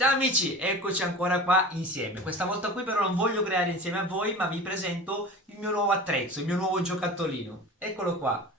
Ciao amici, eccoci ancora qua insieme. Questa volta qui però non voglio creare insieme a voi, ma vi presento il mio nuovo attrezzo, il mio nuovo giocattolino. Eccolo qua.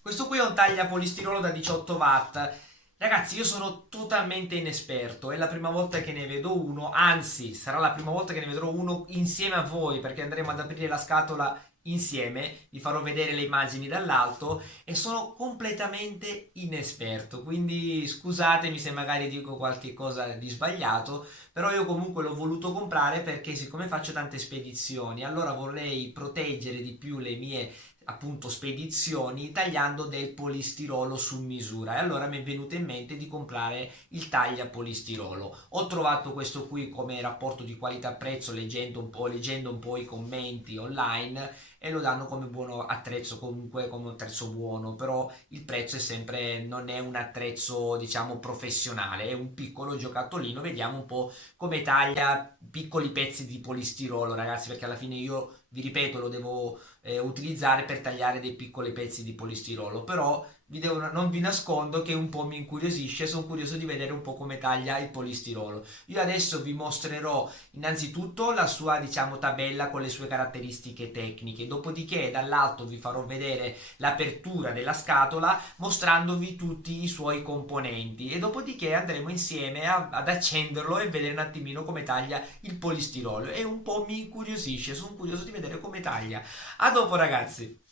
Questo qui è un tagliapolistirolo da 18 watt. Ragazzi, io sono totalmente inesperto, è la prima volta che ne vedo uno, anzi, sarà la prima volta che ne vedrò uno insieme a voi, perché andremo ad aprire la scatola insieme, vi farò vedere le immagini dall'alto e sono completamente inesperto, quindi scusatemi se magari dico qualche cosa di sbagliato, però io comunque l'ho voluto comprare perché siccome faccio tante spedizioni, allora vorrei proteggere di più le mie appunto spedizioni tagliando del polistirolo su misura e allora mi è venuto in mente di comprare il taglia polistirolo. Ho trovato questo qui come rapporto di qualità-prezzo leggendo un po' i commenti online e lo danno come buono attrezzo, comunque come un attrezzo buono, però il prezzo è sempre, non è un attrezzo diciamo professionale, è un piccolo giocattolino. Vediamo un po' come taglia piccoli pezzi di polistirolo, ragazzi, perché alla fine io vi ripeto lo devo utilizzare per tagliare dei piccoli pezzi di polistirolo, però non vi nascondo che un po' mi incuriosisce, sono curioso di vedere un po' come taglia il polistirolo. Io adesso vi mostrerò innanzitutto la sua diciamo tabella con le sue caratteristiche tecniche, dopodiché dall'alto vi farò vedere l'apertura della scatola mostrandovi tutti i suoi componenti e dopodiché andremo insieme ad accenderlo e vedere un attimino come taglia il polistirolo e un po' mi incuriosisce, sono curioso di vedere come taglia. A dopo ragazzi.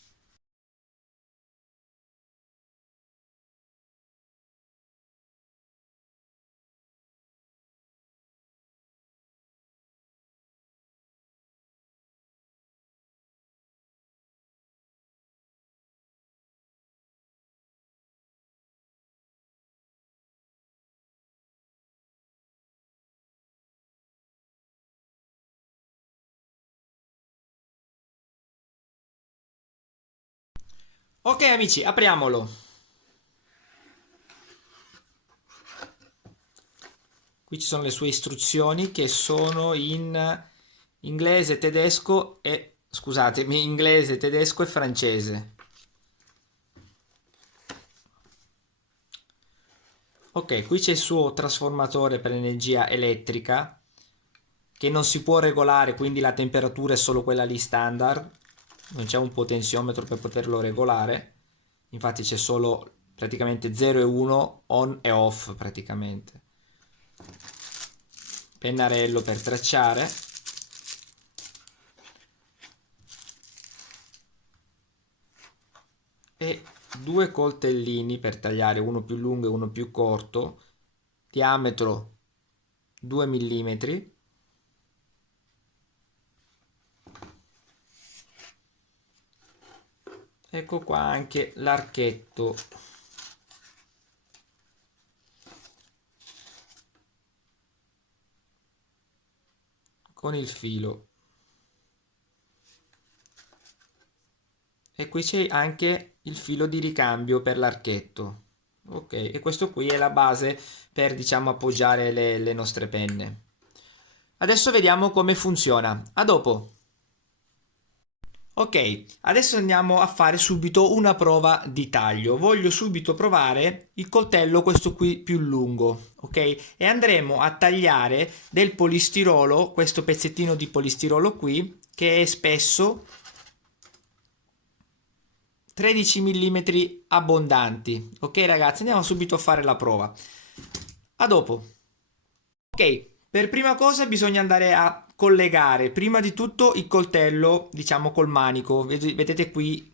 Ok amici, apriamolo. Qui ci sono le sue istruzioni che sono in inglese, tedesco e scusatemi, inglese, tedesco e francese. Ok, qui c'è il suo trasformatore per energia elettrica che non si può regolare, quindi la temperatura è solo quella lì standard. Non c'è un potenziometro per poterlo regolare. Infatti c'è solo praticamente 0 e 1 on e off praticamente. Pennarello per tracciare e due coltellini per tagliare, uno più lungo e uno più corto, diametro 2 mm. Ecco qua anche l'archetto con il filo. E qui c'è anche il filo di ricambio per l'archetto. Ok, e questo qui è la base per diciamo appoggiare le nostre penne. Adesso vediamo come funziona. A dopo. Ok, adesso andiamo a fare subito una prova di taglio. Voglio subito provare il coltello, questo qui più lungo, ok? E andremo a tagliare del polistirolo, questo pezzettino di polistirolo qui, che è spesso 13 mm abbondanti. Ok ragazzi, andiamo subito a fare la prova. A dopo. Ok, per prima cosa bisogna andare a collegare prima di tutto il coltello, diciamo col manico. Vedete qui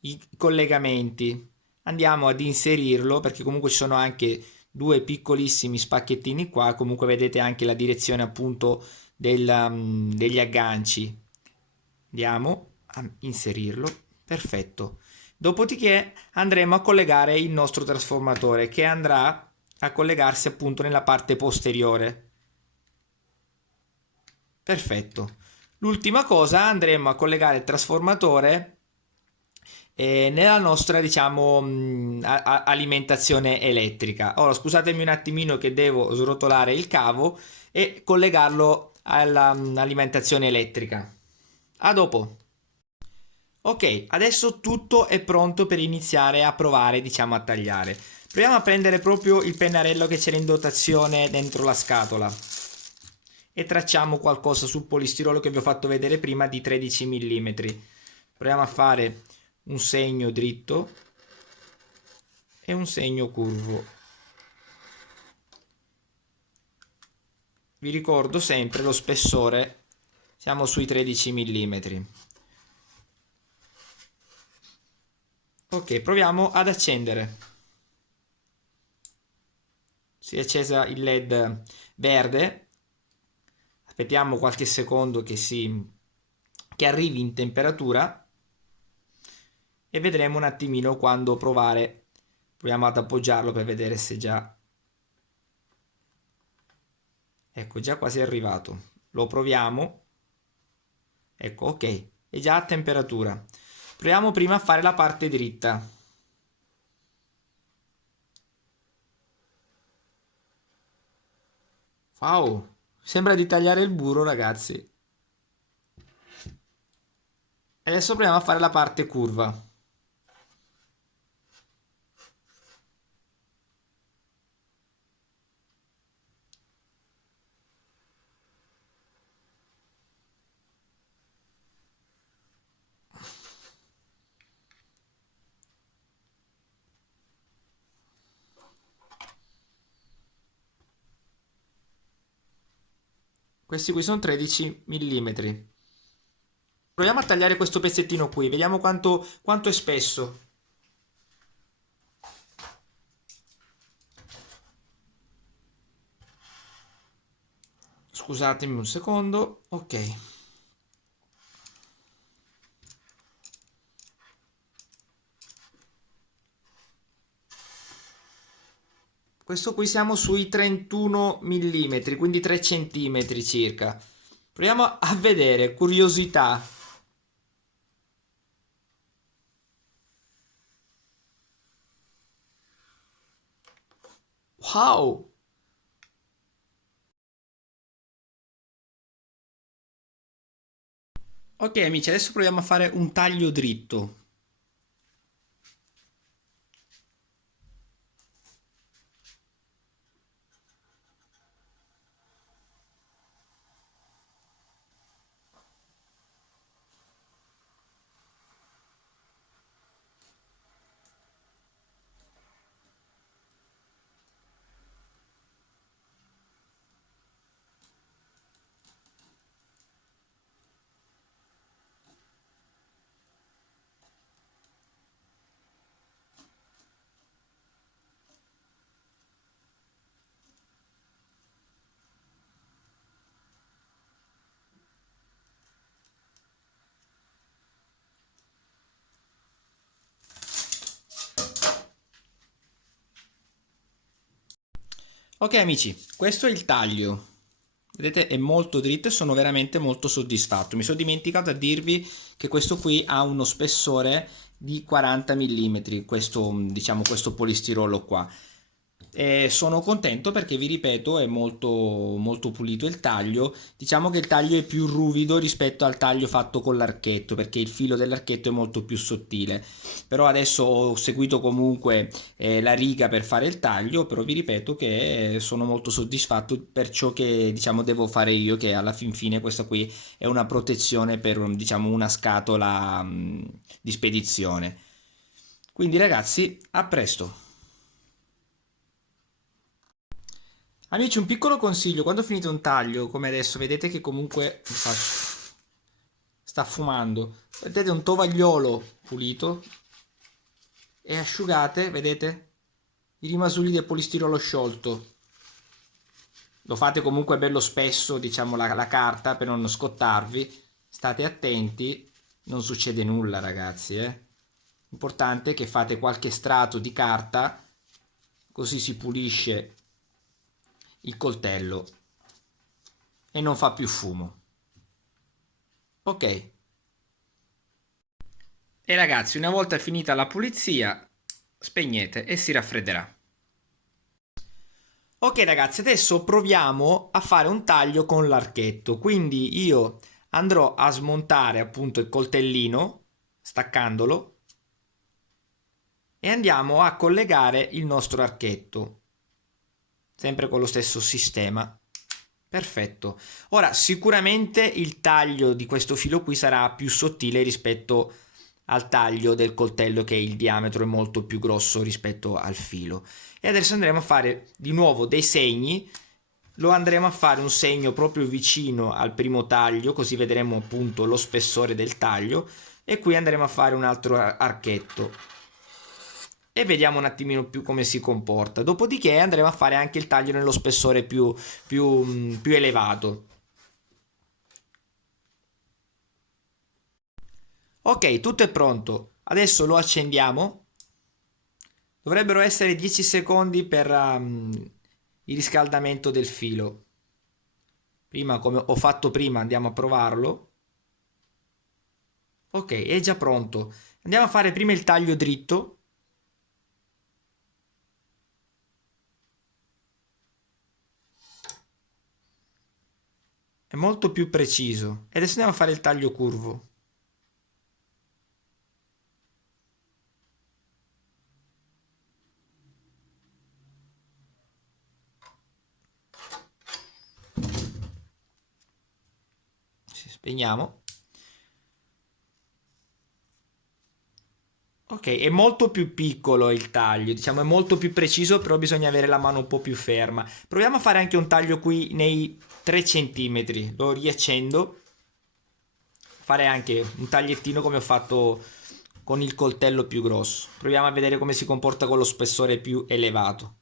i collegamenti. Andiamo ad inserirlo perché comunque ci sono anche due piccolissimi spacchettini qua. Comunque vedete anche la direzione appunto degli agganci. Andiamo a inserirlo. Perfetto. Dopodiché andremo a collegare il nostro trasformatore che andrà a collegarsi appunto nella parte posteriore. Perfetto. L'ultima cosa, andremo a collegare il trasformatore nella nostra diciamo alimentazione elettrica. Ora scusatemi un attimino che devo srotolare il cavo e collegarlo all'alimentazione elettrica. A dopo. Ok, adesso tutto è pronto per iniziare a provare, diciamo, a tagliare. Proviamo a prendere proprio il pennarello che c'era in dotazione dentro la scatola e tracciamo qualcosa sul polistirolo che vi ho fatto vedere prima di 13 mm. Proviamo a fare un segno dritto e un segno curvo. Vi ricordo sempre lo spessore, siamo sui 13 mm. Ok, proviamo ad accendere. Si è accesa il LED verde. Aspettiamo qualche secondo che arrivi in temperatura e vedremo un attimino quando provare. Proviamo ad appoggiarlo per vedere se già... Ecco, già quasi è arrivato. Lo proviamo. Ecco, ok, è già a temperatura. Proviamo prima a fare la parte dritta. Wow, sembra di tagliare il burro, ragazzi. Adesso proviamo a fare la parte curva. Questi qui sono 13 mm. Proviamo a tagliare questo pezzettino qui, vediamo quanto è spesso. Scusatemi un secondo, ok. Questo qui siamo sui 31 mm, quindi 3 cm circa. Proviamo a vedere, curiosità. Wow! Ok amici, adesso proviamo a fare un taglio dritto. Ok amici, questo è il taglio. Vedete, è molto dritto e sono veramente molto soddisfatto. Mi sono dimenticato a dirvi che questo qui ha uno spessore di 40 mm, questo, diciamo, questo polistirolo qua. E sono contento perché vi ripeto è molto pulito il taglio. Diciamo che il taglio è più ruvido rispetto al taglio fatto con l'archetto, perché il filo dell'archetto è molto più sottile. Però adesso ho seguito comunque la riga per fare il taglio, però vi ripeto che sono molto soddisfatto per ciò che diciamo devo fare io, che alla fin fine questa qui è una protezione per diciamo una scatola di spedizione. Quindi ragazzi, a presto. Amici, un piccolo consiglio: quando finite un taglio, come adesso, vedete che comunque sta fumando. Mettete un tovagliolo pulito e asciugate, vedete, i rimasugli del polistirolo sciolto. Lo fate comunque bello spesso, diciamo, la carta per non scottarvi. State attenti, non succede nulla, ragazzi, eh. L'importante è che fate qualche strato di carta, così si pulisce il coltello e non fa più fumo. Ok. E ragazzi, una volta finita la pulizia, spegnete e si raffredderà. Ok ragazzi, adesso proviamo a fare un taglio con l'archetto. Quindi io andrò a smontare appunto il coltellino, staccandolo. e andiamo a collegare il nostro archetto, sempre con lo stesso sistema. Perfetto. Ora sicuramente il taglio di questo filo qui sarà più sottile rispetto al taglio del coltello, che il diametro è molto più grosso rispetto al filo. E adesso andremo a fare di nuovo dei segni. Lo andremo a fare un segno proprio vicino al primo taglio, così vedremo appunto lo spessore del taglio, e qui andremo a fare un altro archetto e vediamo un attimino più come si comporta. Dopodiché andremo a fare anche il taglio nello spessore più elevato. Ok, tutto è pronto. Adesso lo accendiamo. Dovrebbero essere 10 secondi per il riscaldamento del filo. Prima, come ho fatto prima, andiamo a provarlo. Ok, è già pronto. Andiamo a fare prima il taglio dritto. È molto più preciso. E adesso andiamo a fare il taglio curvo. Spegniamo. Ok, è molto più piccolo il taglio, diciamo è molto più preciso, però bisogna avere la mano un po' più ferma. Proviamo a fare anche un taglio qui nei 3 cm. Lo riaccendo. Fare anche un tagliettino come ho fatto con il coltello più grosso. Proviamo a vedere come si comporta con lo spessore più elevato.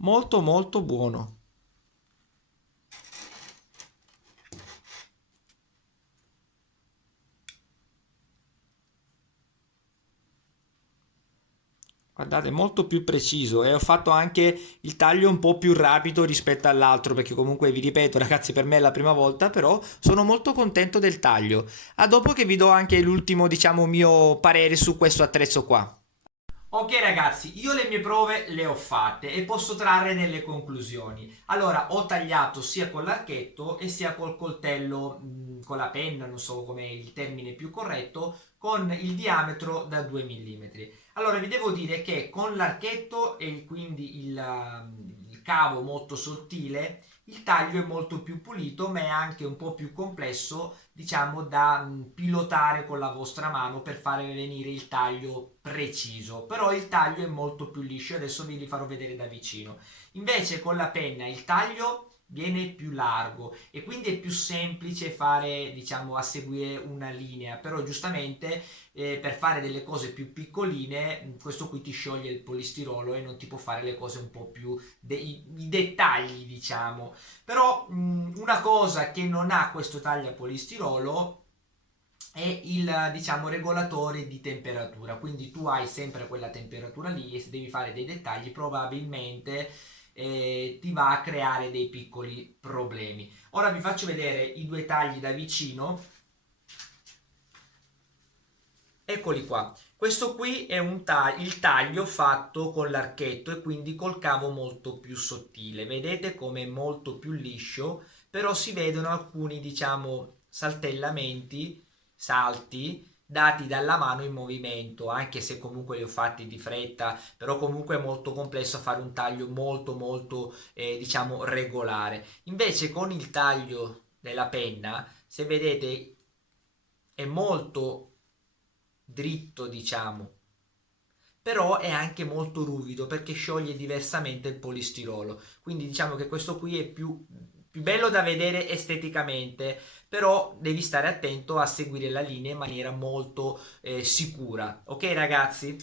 Molto molto buono. Guardate, molto più preciso, e ho fatto anche il taglio un po' più rapido rispetto all'altro, perché comunque vi ripeto ragazzi, per me è la prima volta, però sono molto contento del taglio. A dopo che vi do anche l'ultimo, diciamo, mio parere su questo attrezzo qua. Ok ragazzi, io le mie prove le ho fatte e posso trarre delle conclusioni. Allora, ho tagliato sia con l'archetto e sia col coltello, con la penna, non so come è il termine più corretto, con il diametro da 2 mm. Allora, vi devo dire che con l'archetto e quindi il cavo molto sottile, il taglio è molto più pulito, ma è anche un po' più complesso, diciamo, da pilotare con la vostra mano per fare venire il taglio preciso. Però il taglio è molto più liscio, adesso vi li farò vedere da vicino. Invece con la penna il taglio viene più largo e quindi è più semplice fare, diciamo, a seguire una linea, però giustamente per fare delle cose più piccoline questo qui ti scioglie il polistirolo e non ti può fare le cose un po' più i dettagli, diciamo. Però una cosa che non ha questo taglia polistirolo è il, diciamo, regolatore di temperatura, quindi tu hai sempre quella temperatura lì e se devi fare dei dettagli probabilmente ti va a creare dei piccoli problemi. Ora vi faccio vedere i due tagli da vicino. Eccoli qua. Questo qui è il taglio fatto con l'archetto e quindi col cavo molto più sottile. Vedete come è molto più liscio, però si vedono alcuni, diciamo, saltellamenti, salti dati dalla mano in movimento, anche se comunque li ho fatti di fretta, però comunque è molto complesso fare un taglio molto diciamo regolare. Invece con il taglio della penna, se vedete, è molto dritto, diciamo, però è anche molto ruvido perché scioglie diversamente il polistirolo, quindi diciamo che questo qui è più bello da vedere esteticamente, però devi stare attento a seguire la linea in maniera molto sicura. Ok ragazzi?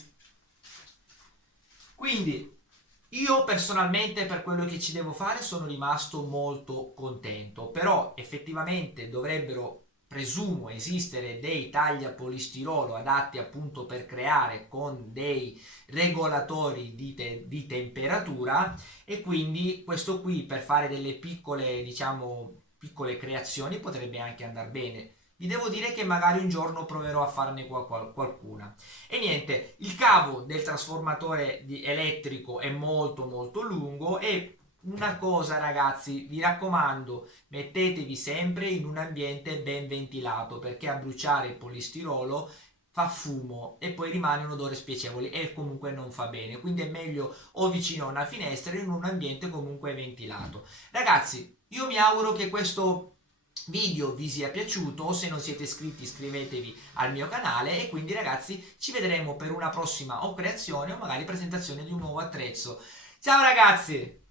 Quindi io personalmente per quello che ci devo fare sono rimasto molto contento, però effettivamente dovrebbero, presumo, esistere dei tagliapolistirolo adatti appunto per creare con dei regolatori di temperatura, e quindi questo qui per fare delle piccole, diciamo, piccole creazioni potrebbe anche andare bene. Vi devo dire che magari un giorno proverò a farne qualcuna. E niente, il cavo del trasformatore elettrico è molto molto lungo e una cosa ragazzi, vi raccomando, mettetevi sempre in un ambiente ben ventilato perché a bruciare il polistirolo fa fumo e poi rimane un odore spiacevole e comunque non fa bene, quindi è meglio o vicino a una finestra in un ambiente comunque ventilato. Ragazzi, io mi auguro che questo video vi sia piaciuto, se non siete iscritti iscrivetevi al mio canale e quindi ragazzi ci vedremo per una prossima o creazione o magari presentazione di un nuovo attrezzo. Ciao ragazzi!